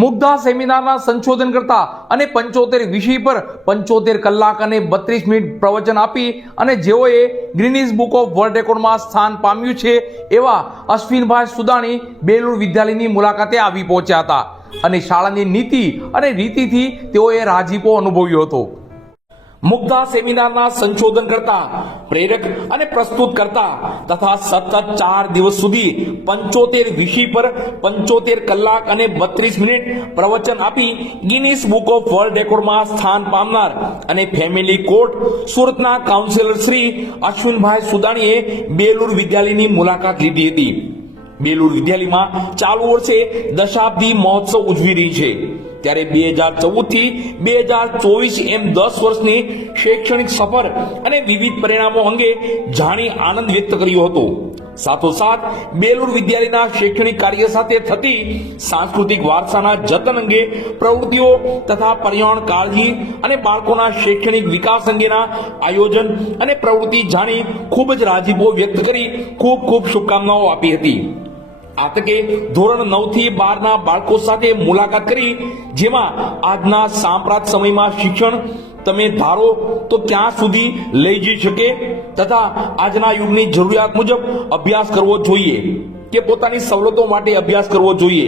મુગ્ધા સેમિનારના સંશોધન કરતા અને 75 વિષય પર 75 કલાક અને 32 મિનિટ પ્રવચન આપી અને જેઓએ ગ્રીનીઝ બુક ઓફ વર્લ્ડ રેકોર્ડમાં સ્થાન પામ્યું છે એવા અશ્વિનભાઈ સુદાણી બેલુર વિદ્યાલયની મુલાકાતે આવી પહોંચ્યા હતા અને શાળાની નીતિ અને રીતિથી તેઓએ રાજીપો અનુભવ્યો હતો. મુગ્ધા સેમિનારના સંશોધન કરતા, પ્રેરક અને પ્રસ્તુત કરતા તથા સતત 4 દિવસ સુધી 75 વિષય પર 75 કલાક અને 32 મિનિટ પ્રવચન આપી ગિનીસ બુક ઓફ વર્લ્ડ રેકોર્ડમાં સ્થાન પામનાર અને ફેમિલી કોર્ટ સુરતના કાઉન્સિલર શ્રી અશ્વિનભાઈ સુદાણીએ બેલુર વિદ્યાલયની મુલાકાત લીધી હતી. બેલુર વિદ્યાલયમાં ચાલુ વર્ષે દશાબ્દી મહોત્સવ ઉજવી રહી છે ત્યારે 2014 થી 2024 એમ 10 વર્ષની શૈક્ષણિક સફર અને વિવિધ પરિણામો અંગે જાણી આનંદ વ્યક્ત કર્યો હતો. સાથોસાથ બેલુર વિદ્યાલયના શૈક્ષણિક કાર્ય સાથે થતી સાંસ્કૃતિક વારસાના જતન અંગે પ્રવૃત્તિઓ તથા પર્યાવરણ કાળજી અને બાળકોના શૈક્ષણિક વિકાસ અંગેના આયોજન અને પ્રવૃત્તિ જાણી ખૂબ જ રાજીપો વ્યક્ત કરી ખૂબ ખૂબ શુભકામનાઓ આપી હતી. આ તકે ધોરણ 9 થી 12 ના બાળકો સાથે મુલાકાત કરી જેમાં આજના સાંપ્રત સમયમાં શિક્ષણ તમે ધારો તો ક્યાં સુધી લઈ જઈ શકે તથા આજના યુગની જરૂરિયાત મુજબ અભ્યાસ કરવો જોઈએ કે પોતાની સવલતો માટે અભ્યાસ કરવો જોઈએ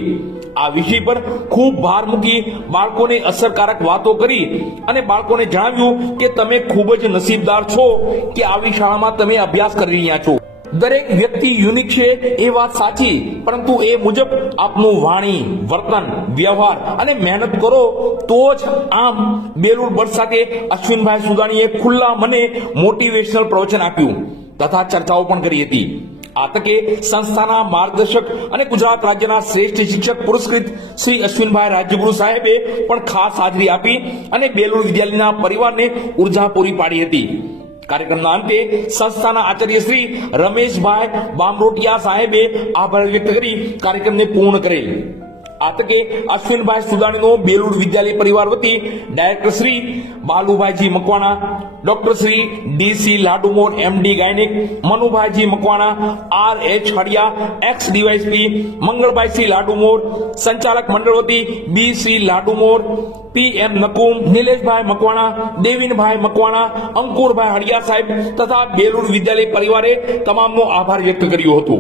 આ વિષય પર ખૂબ ભાર મૂકી બાળકોને અસરકારક વાતો કરી અને બાળકોને જણાવ્યું કે તમે ખૂબ જ નસીબદાર છો કે આવી શાળામાં તમે અભ્યાસ કરી રહ્યા છો. દરેક વ્યક્તિ યુનિક છે એ વાત સાચી, પરંતુ એ મુજબ આપનું વાણી, વર્તન, વ્યવહાર અને મહેનત કરો તો જ. આમ બેલુર બર્ડ સાથે અશ્વિનભાઈ સુદાણીએ ખુલ્લા મને મોટિવેશનલ પ્રવચન આપ્યું તથા ચર્ચાઓ પણ કરી હતી. આ તકે સંસ્થાના માર્ગદર્શક અને ગુજરાત રાજ્યના શ્રેષ્ઠ શિક્ષક પુરસ્કૃત શ્રી અશ્વિનભાઈ રાજ્યગુરુ સાહેબે પણ ખાસ હાજરી આપી અને બેલુર વિદ્યાલયના પરિવારને ઉર્જા પૂરી પાડી હતી. કાર્યક્રમના અંતે સંસ્થાના આચાર્ય શ્રી રમેશભાઈ બામરોટિયા સાહેબે આભાર વ્યક્ત કરી કાર્યક્રમને પૂર્ણ કરેલ. આ તકે અશ્વિનભાઈ સુદાણીનો બેલુર વિદ્યાલય પરિવાર વતી director Shri Balubhaiji Makwana, doctor Shri DC Ladumor MD gynaec, Manubhaiji Makwana, RH હડિયા એક્સ ડીવાયસપી, મંગળભાઈશ્રી લાડુમોર, સંચાલક મંડળ વતી BC લાડુમોર, PM નકુમ, નિલેશભાઈ મકવાણા, દેવીનભાઈ મકવાણા, અંકુરભાઈ હડિયા સાહેબ તથા બેલુર વિદ્યાલય પરિવારે તમામનો આભાર વ્યક્ત કર્યો હતો.